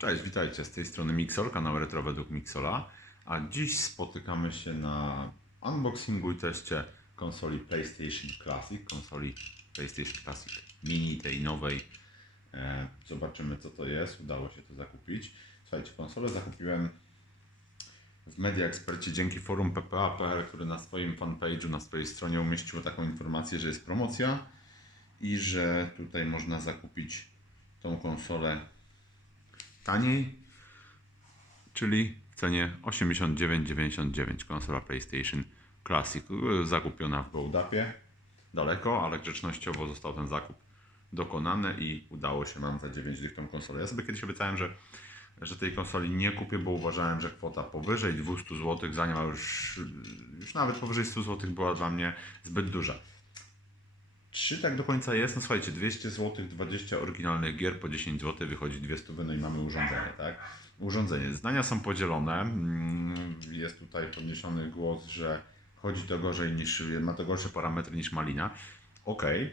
Cześć, witajcie. Z tej strony Mixol, kanał Retro według Mixola. A dziś spotykamy się na unboxingu i teście konsoli PlayStation Classic, konsoli PlayStation Classic Mini, tej nowej. E, zobaczymy co to jest. Udało się to zakupić. Słuchajcie, konsolę zakupiłem w Media Expercie dzięki forum PPA.pl, który na swoim fanpage'u, na swojej stronie umieścił taką informację, że jest promocja i że tutaj można zakupić tą konsolę taniej, czyli w cenie 89,99 konsola PlayStation Classic y, zakupiona w GoDapie daleko, ale grzecznościowo został ten zakup dokonany i udało się nam za 9 dych tą konsolę. Ja sobie kiedyś obiecałem, że, że tej konsoli nie kupię, bo uważałem, że kwota powyżej 200 zł, za nią już, już nawet powyżej 100 zł była dla mnie zbyt duża. Czy tak do końca jest? No słuchajcie, 200 zł, 20 oryginalnych gier po 10 zł wychodzi 200, no i mamy urządzenie, tak? Urządzenie. Zdania są podzielone. Mm, Jest tutaj podniesiony głos, że chodzi to gorzej niż, ma to gorsze parametry niż Malina. Okej,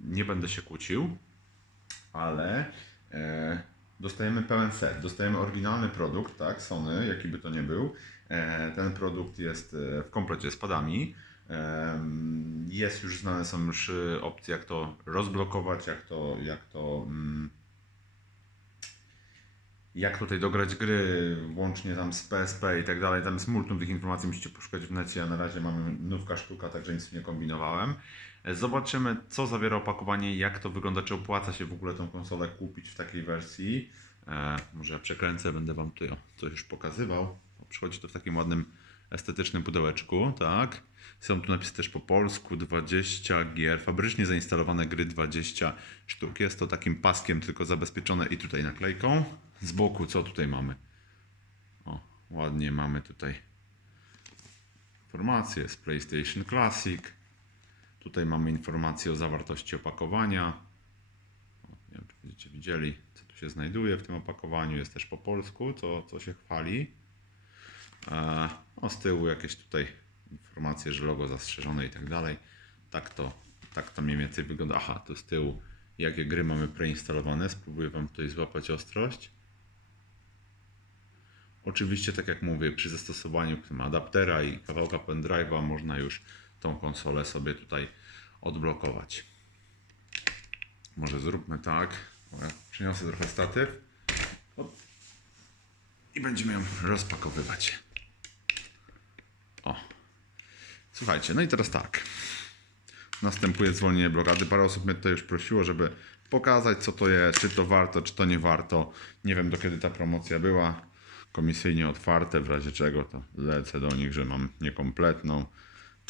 nie będę się kłócił, ale e, dostajemy pełen set. Dostajemy oryginalny produkt, tak? Sony, jaki by to nie był. E, ten produkt jest e, w komplecie z padami. Em, Jest już znane są już y, opcje, jak to rozblokować, jak to, jak to mm, jak tutaj dograć gry, łącznie tam z PSP i tak dalej. Tam jest multum tych informacji, musicie poszukać w necie. Ja na razie mamy nówka sztuka, także nic nie kombinowałem. Zobaczymy, co zawiera opakowanie, jak to wygląda, czy opłaca się w ogóle tą konsolę kupić w takiej wersji. E, może ja przekręcę, będę Wam tutaj coś już pokazywał. Przychodzi to w takim ładnym, estetycznym pudełeczku, tak. Są tu napisy też po polsku, 20 gier, fabrycznie zainstalowane gry 20 sztuk. Jest to takim paskiem tylko zabezpieczone i tutaj naklejką. Z boku co tutaj mamy? O, ładnie mamy tutaj informacje z PlayStation Classic. Tutaj mamy informacje o zawartości opakowania. O, nie wiem, czy będziecie widzieli, co tu się znajduje w tym opakowaniu. Jest też po polsku, co, co się chwali. E, O, z tyłu jakieś tutaj informacje, że logo zastrzeżone i tak dalej. Tak to, tak to mniej więcej wygląda. Aha, tu z tyłu jakie gry mamy preinstalowane. Spróbuję Wam tutaj złapać ostrość. Oczywiście, tak jak mówię, przy zastosowaniu adaptera i kawałka pendrive'a można już tą konsolę sobie tutaj odblokować. Może zróbmy tak. Ja Przyniosę trochę statyw. I będziemy ją rozpakowywać. O. Słuchajcie, no i teraz tak. Następuje zwolnienie blokady. Parę osób mnie tutaj już prosiło, żeby pokazać, co to jest, czy to warto, czy to nie warto. Nie wiem, do kiedy ta promocja była. Komisyjnie otwarte, w razie czego to lecę do nich, że mam niekompletną.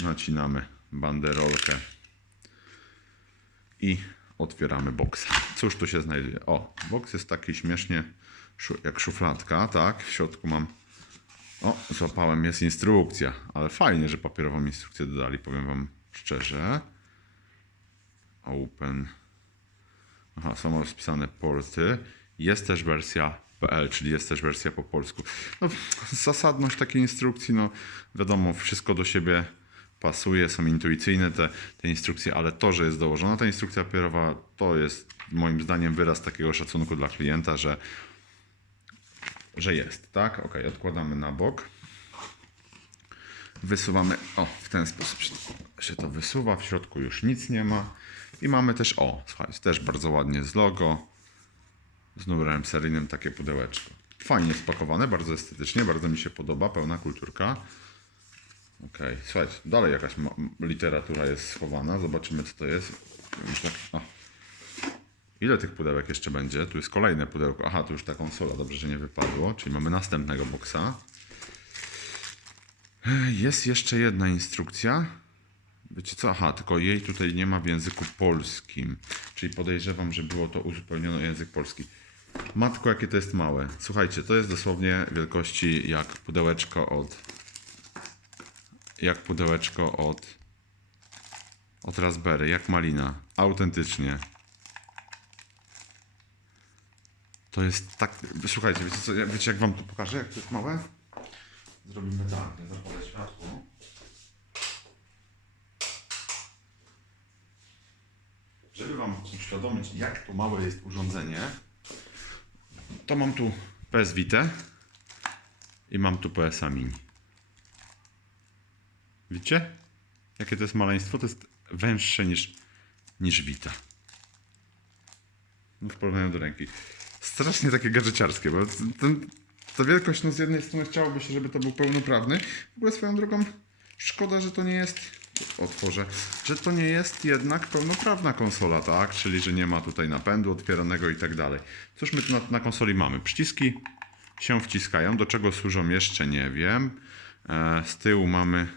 Nacinamy banderolkę i otwieramy boksa. Cóż tu się znajduje? O, boks jest taki śmiesznie jak szufladka, tak? W środku mam o, złapałem, jest instrukcja, ale fajnie, że papierową instrukcję dodali, powiem Wam szczerze. Open. Aha, są rozpisane porty. Jest też wersja PL, czyli jest też wersja po polsku. No, zasadność takiej instrukcji, no wiadomo, wszystko do siebie pasuje, są intuicyjne te, te instrukcje, ale to, że jest dołożona ta instrukcja papierowa, to jest moim zdaniem wyraz takiego szacunku dla klienta, że że jest, tak? Ok, odkładamy na bok. Wysuwamy, o, w ten sposób się, to wysuwa, w środku już nic nie ma. I mamy też, o, słuchajcie, też bardzo ładnie z logo, z numerem seryjnym takie pudełeczko. Fajnie spakowane, bardzo estetycznie, bardzo mi się podoba, pełna kulturka. Ok, słuchajcie, dalej jakaś literatura jest schowana, zobaczymy co to jest. O, Ile tych pudełek jeszcze będzie? Tu jest kolejne pudełko. Aha, tu już ta konsola, dobrze, że nie wypadło. Czyli mamy następnego boksa. Jest jeszcze jedna instrukcja. Wiecie co? Aha, tylko jej tutaj nie ma w języku polskim. Czyli podejrzewam, że było to uzupełnione język polski. Matko, jakie to jest małe. Słuchajcie, to jest dosłownie wielkości jak pudełeczko od. Jak pudełeczko od. Od Raspberry, jak malina. Autentycznie. To jest tak. Słuchajcie, wiecie, co, ja- wiecie jak wam to pokażę, jak to jest małe? Zrobimy tak, nie zapalę światło. Żeby wam uświadomić, jak to małe jest urządzenie, to mam tu PS Vita i mam tu PSA Mini. Widzicie? Jakie to jest maleństwo? To jest węższe niż, niż Vita. No, w porównaniu do ręki. Strasznie takie gadżeciarskie, bo ten, ta wielkość, no z jednej strony chciałoby się, żeby to był pełnoprawny. W ogóle swoją drogą szkoda, że to nie jest, otworzę, że to nie jest jednak pełnoprawna konsola, tak? Czyli, że nie ma tutaj napędu otwieranego i tak dalej. Cóż my tu na, na konsoli mamy? Przyciski się wciskają. Do czego służą jeszcze nie wiem. E, z tyłu mamy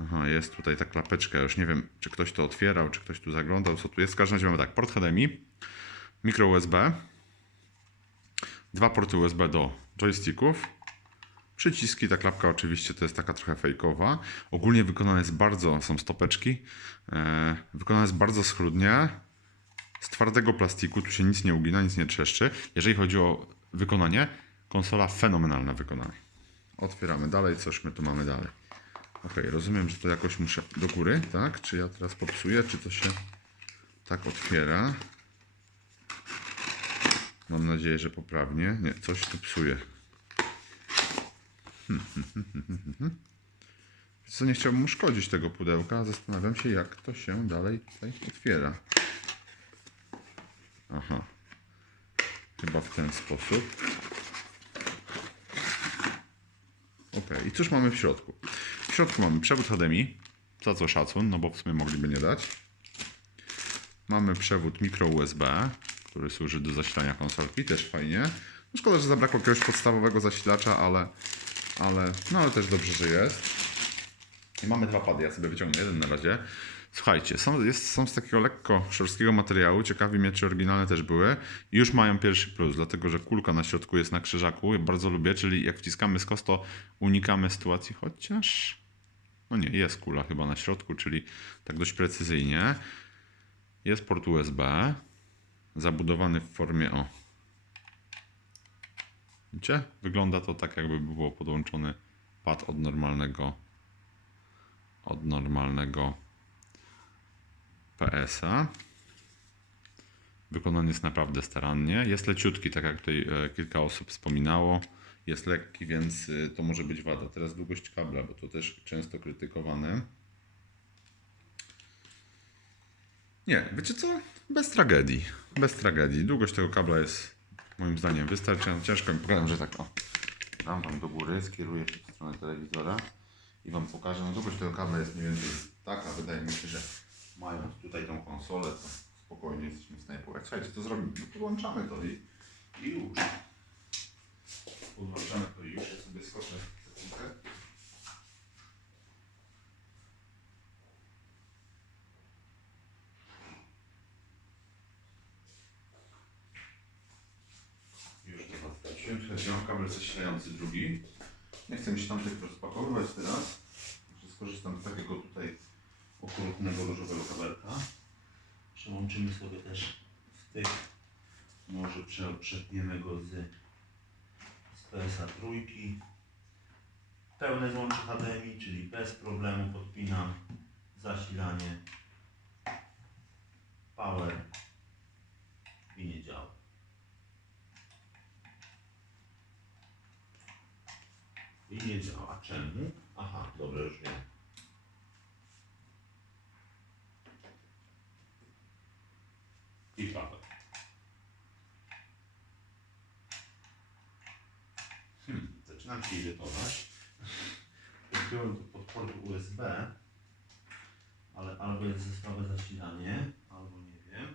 Aha, jest tutaj ta klapeczka. Już nie wiem, czy ktoś to otwierał, czy ktoś tu zaglądał, co tu jest. W każdym razie mamy tak, port HDMI, mikro USB, dwa porty USB do joysticków, przyciski, ta klapka oczywiście to jest taka trochę fejkowa. Ogólnie wykonane jest bardzo, są stopeczki, e, wykonane jest bardzo schludnie, z twardego plastiku, tu się nic nie ugina, nic nie trzeszczy. Jeżeli chodzi o wykonanie, konsola fenomenalne wykonanie. Otwieramy dalej, coś my tu mamy dalej. Ok, rozumiem, że to jakoś muszę do góry, tak? Czy ja teraz popsuję, czy to się tak otwiera? Mam nadzieję, że poprawnie. Nie, coś tu psuje. Hmm, Co nie chciałbym uszkodzić tego pudełka, zastanawiam się, jak to się dalej tutaj otwiera. Aha. Chyba w ten sposób. Ok, i cóż mamy w środku? W środku mamy przewód HDMI, za co szacun, no bo w sumie mogliby nie dać. Mamy przewód micro USB, który służy do zasilania konsolki, też fajnie. No szkoda, że zabrakło jakiegoś podstawowego zasilacza, ale, ale, no ale też dobrze, że jest. I mamy dwa pady, ja sobie wyciągnę jeden na razie. Słuchajcie, są, jest, są z takiego lekko szorstkiego materiału, ciekawi mnie czy oryginalne też były i już mają pierwszy plus, dlatego że kulka na środku jest na krzyżaku, ja bardzo lubię, czyli jak wciskamy skos to unikamy sytuacji, chociaż no nie, jest kula chyba na środku, czyli tak dość precyzyjnie. Jest port USB, zabudowany w formie o. Widzicie? Wygląda to tak, jakby było podłączony pad od normalnego od normalnego PS-a. Wykonany jest naprawdę starannie. Jest leciutki, tak jak tutaj e, kilka osób wspominało. Jest lekki, więc y, to może być wada. Teraz długość kabla, bo to też często krytykowane. Nie, wiecie co? Bez tragedii. Bez tragedii. Długość tego kabla jest moim zdaniem wystarczająca. Ciężko mi pokazać, że tak o. Dam wam do góry, skieruję się w stronę telewizora i wam pokażę. No długość tego kabla jest mniej więcej taka. Wydaje mi się, że mając tutaj tą konsolę, to spokojnie jesteśmy w stanie powiedzieć. Słuchajcie, to zrobimy. No, podłączamy to i, i już. Podłączamy to i już. Ja sobie skoczę sekundkę. Już to mam kabel zasilający drugi. Nie chcę mi się tam tych rozpakowywać teraz. Skorzystam z takiego tutaj okrutnego różowego kabelka. Przełączymy sobie też w tych. Może prze, przetniemy go z, z PSA trójki. Pełne złącze HDMI, czyli bez problemu podpinam zasilanie power i nie działa. I nie działa. Czemu? Aha, dobra, już wiem. I klapek. Hmm, zaczynam się irytować. Podpiąłem to pod port USB, ale albo jest zestawowe zasilanie, albo nie wiem.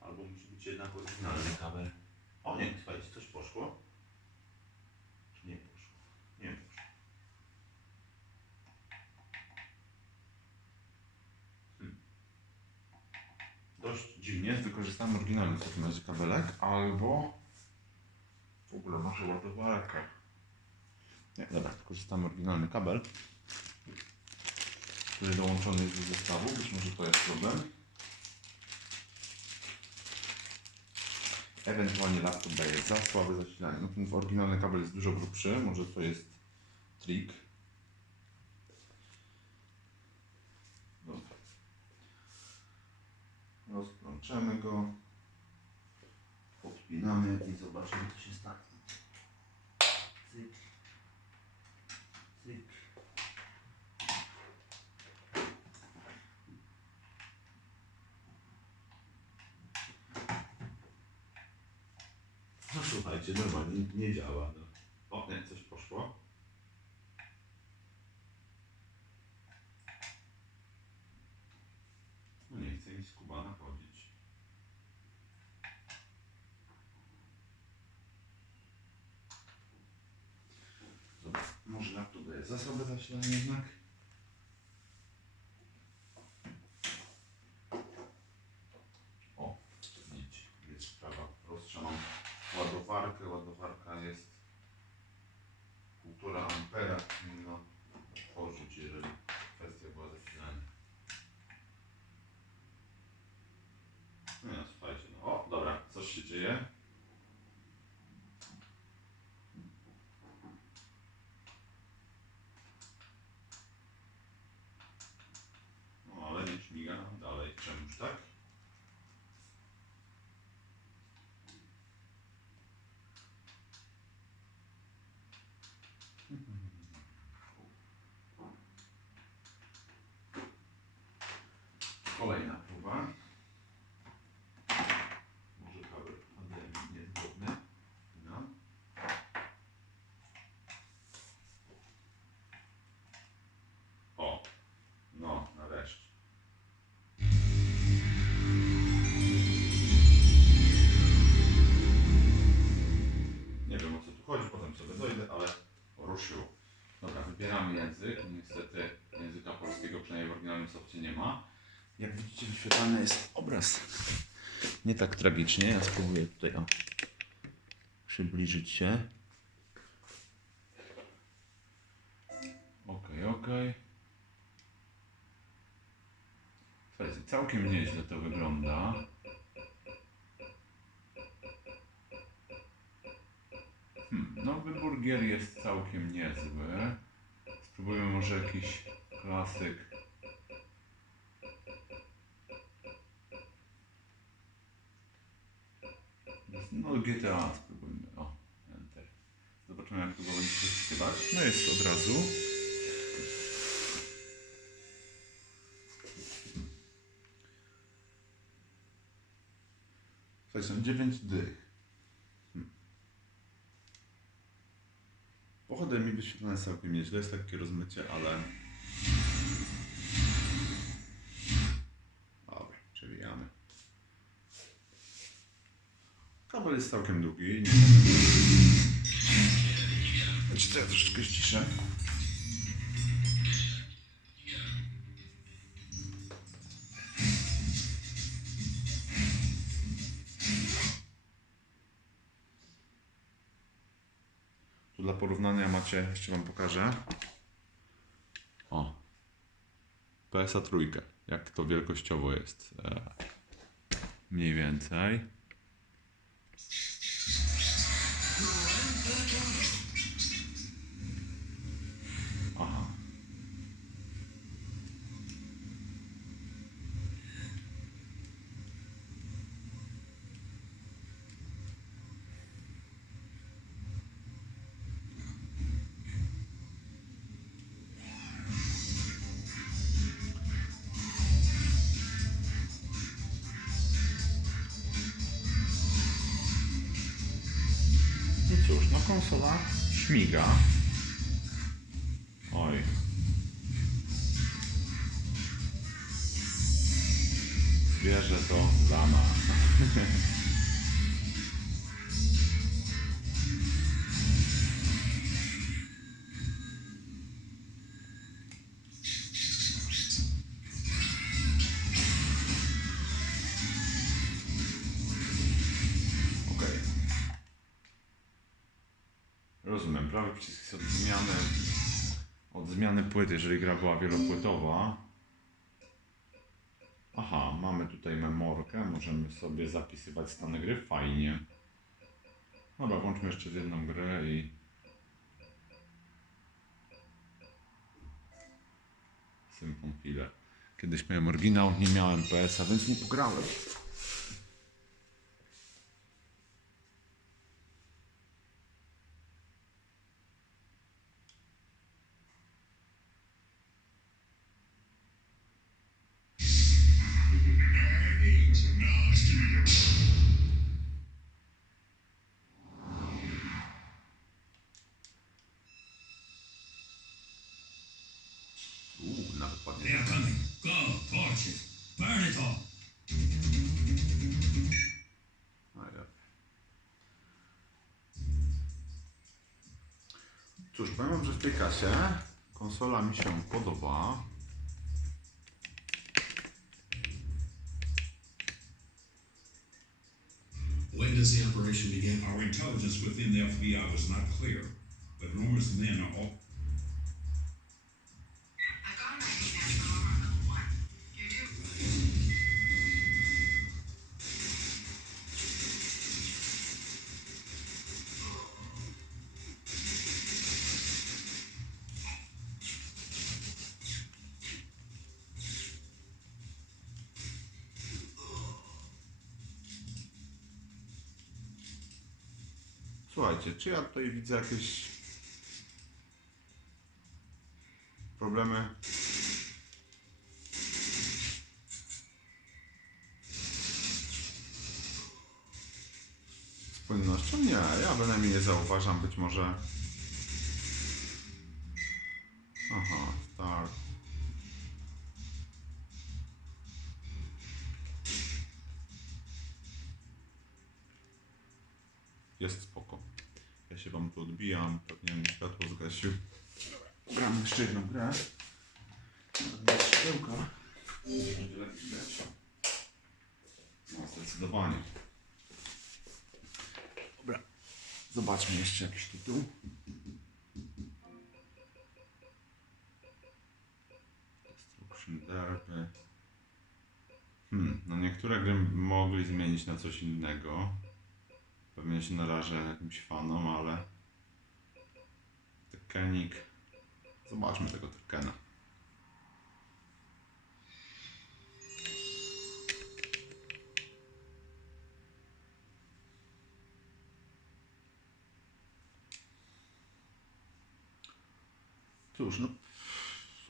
Albo musi być jednak oryginalny kabel. O nie, słuchajcie, coś poszło. Czy nie poszło? Nie poszło. Hmm. Dość dziwnie, wykorzystałem oryginalny w takim razie kabelek, albo w ogóle może ładowarkę. Nie, dobra, wykorzystamy oryginalny kabel, który dołączony jest do zestawu, być może to jest problem. Ewentualnie laptop daje za słabe zasilanie. No ten oryginalny kabel jest dużo grubszy, może to jest trik. Dobra. Rozplączemy go. Podpięć Wpinamy i zobaczymy co się stanie. Cyk. Cyk. No słuchajcie, normalnie nie działa. No. O, nie, coś poszło. No chce mi skubana chodzić. Dobra, może zasoby zasilania jednak? Wybieramy język. Niestety języka polskiego, przynajmniej w oryginalnym softie nie ma. Jak widzicie, wyświetlany jest obraz. Nie tak tragicznie. Ja spróbuję tutaj o, przybliżyć się. Okej, okej. Słuchajcie, całkiem nieźle to wygląda. Hmm, no wybór gier jest całkiem niezły. Spróbujmy może jakiś klasyk. No GTA spróbujmy. O, Enter. Zobaczymy jak długo będzie przeczytywać. No jest od razu. Słuchaj, są 9 dych. Pochodem mi wyświetlane jest całkiem nieźle, jest lekkie rozmycie, ale... Dobra, przewijamy. Kabel jest całkiem długi. Nie Znaczy to ja troszeczkę ściszę. Tu dla porównania macie, jeszcze wam pokażę. O. PSA trójkę. Jak to wielkościowo jest. E, mniej więcej. No konsola śmiga. Oj. Zwierzę to lama. jeżeli gra była wielopłytowa. Aha, mamy tutaj memorkę, możemy sobie zapisywać stany gry, fajnie. Dobra, włączmy jeszcze jedną grę i... Chwilę. Kiedyś miałem oryginał, nie miałem PS-a, więc nie pograłem. Dokładnie. They are coming. Go, torch it. Burn it all. Najlepiej. Cóż, powiem wam, że w tej kasie konsola mi się podoba. When does the operation begin? Our intelligence within the FBI was not clear, but rumors then are all. Słuchajcie, czy ja tutaj widzę jakieś problemy? Z płynnością? Nie, ja bynajmniej nie zauważam. Być może. Jest spoko. Ja się wam tu odbijam, pewnie mi światło zgasił. Gramy jeszcze jedną grę. Bez światełka. Będzie. No, zdecydowanie. Dobra. Zobaczmy jeszcze jakiś tytuł. Destruction Derby. Hmm, no niektóre gry mogli zmienić na coś innego. Pewnie się narażę jakimś fanom, ale Tekenik. Zobaczmy tego Tekena. Cóż, no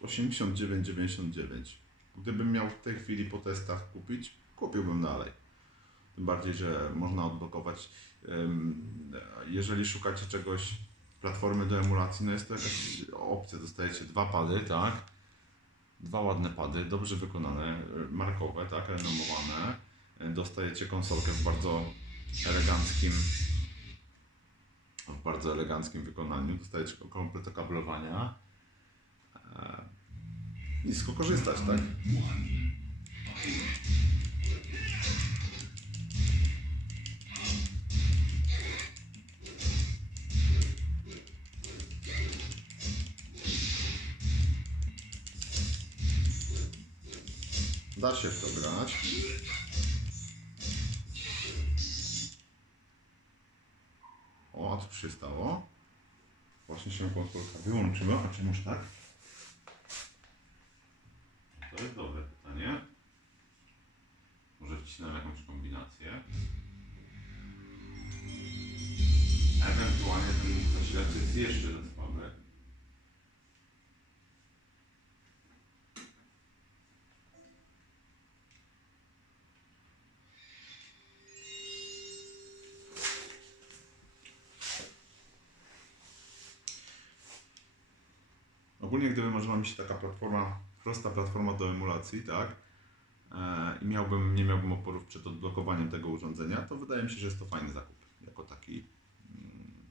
89,99. Gdybym miał w tej chwili po testach kupić, kupiłbym dalej. Tym bardziej, że można odblokować. Jeżeli szukacie czegoś, platformy do emulacji, no jest to jakaś opcja. Dostajecie dwa pady, tak? Dwa ładne pady, dobrze wykonane, markowe, tak? Renomowane. Dostajecie konsolkę w bardzo eleganckim w bardzo eleganckim wykonaniu. Dostajecie komplet okablowania. E, I z korzystać, tak? Wyłączyła, a czemuż tak? To jest dobre pytanie. Może wcinam jakąś kombinację. Ewentualnie ten zasilacz jest jeszcze za słaby. Ogólnie gdyby marzyła mi się taka platforma, prosta platforma do emulacji, tak? E, I miałbym, nie miałbym oporów przed odblokowaniem tego urządzenia, to wydaje mi się, że jest to fajny zakup. Jako taki. mm,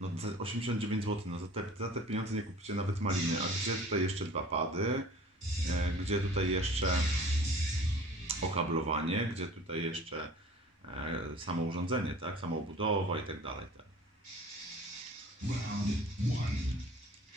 No za 89 zł, no za te, za te pieniądze nie kupicie nawet maliny. A gdzie tutaj jeszcze dwa pady? E, Gdzie tutaj jeszcze okablowanie? Gdzie tutaj jeszcze e, samo urządzenie, tak? Samo budowa i tak dalej, tak? Round one.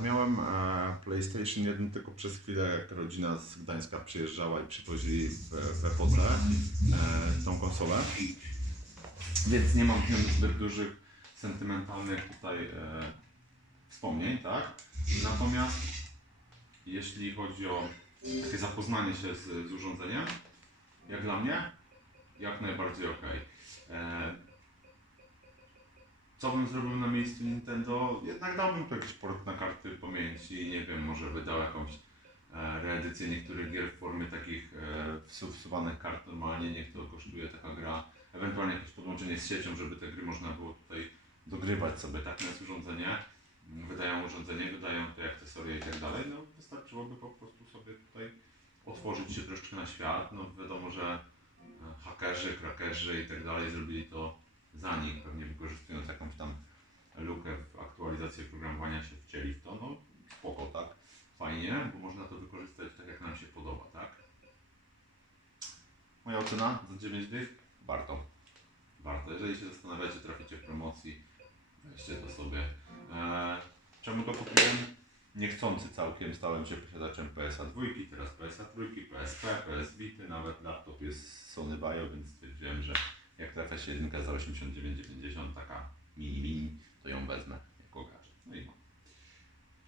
miałem e, PlayStation 1 tylko przez chwilę, jak rodzina z Gdańska przyjeżdżała i przywozili w, w epoce e, tą konsolę. Więc nie mam zbyt dużych sentymentalnych tutaj e, wspomnień, tak? Natomiast jeśli chodzi o takie zapoznanie się z, z urządzeniem, jak dla mnie, jak najbardziej ok. E, co bym zrobił na miejscu Nintendo? Jednak dałbym tu jakiś port na karty pamięci, nie wiem, może wydał jakąś e, reedycję niektórych gier w formie takich e, wsu- wsuwanych kart normalnie, niech to kosztuje taka gra. Ewentualnie jakieś podłączenie z siecią, żeby te gry można było tutaj dogrywać sobie, tak, jest urządzenie. Wydają urządzenie, wydają te akcesoria i tak dalej, no wystarczyłoby po prostu sobie tutaj otworzyć się troszeczkę na świat. No wiadomo, że e, hakerzy, krakerzy i tak dalej zrobili to za nich, pewnie wykorzystując jakąś tam lukę w aktualizacji oprogramowania się wcięli w to, no spoko, tak, fajnie, bo można to wykorzystać tak jak nam się podoba, tak. Moja ocena za 9 dych? Warto. Warto. Jeżeli się zastanawiacie, traficie w promocji, weźcie to sobie. Eee, czemu to kupiłem? Niechcący całkiem stałem się posiadaczem PSA 2, teraz PSA 3, PSP, PS Vita, nawet laptop jest Sony Vaio, więc stwierdziłem, że jak trafia się jedynka za 89,90, taka mini mini, to ją wezmę jako gadżet. No i mam.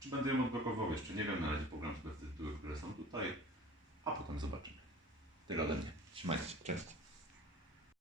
Czy będę ją odblokował jeszcze? Nie wiem, na razie pogram sobie tytuły, które są tutaj, a potem zobaczymy. Tyle ode mnie. Trzymajcie się, cześć.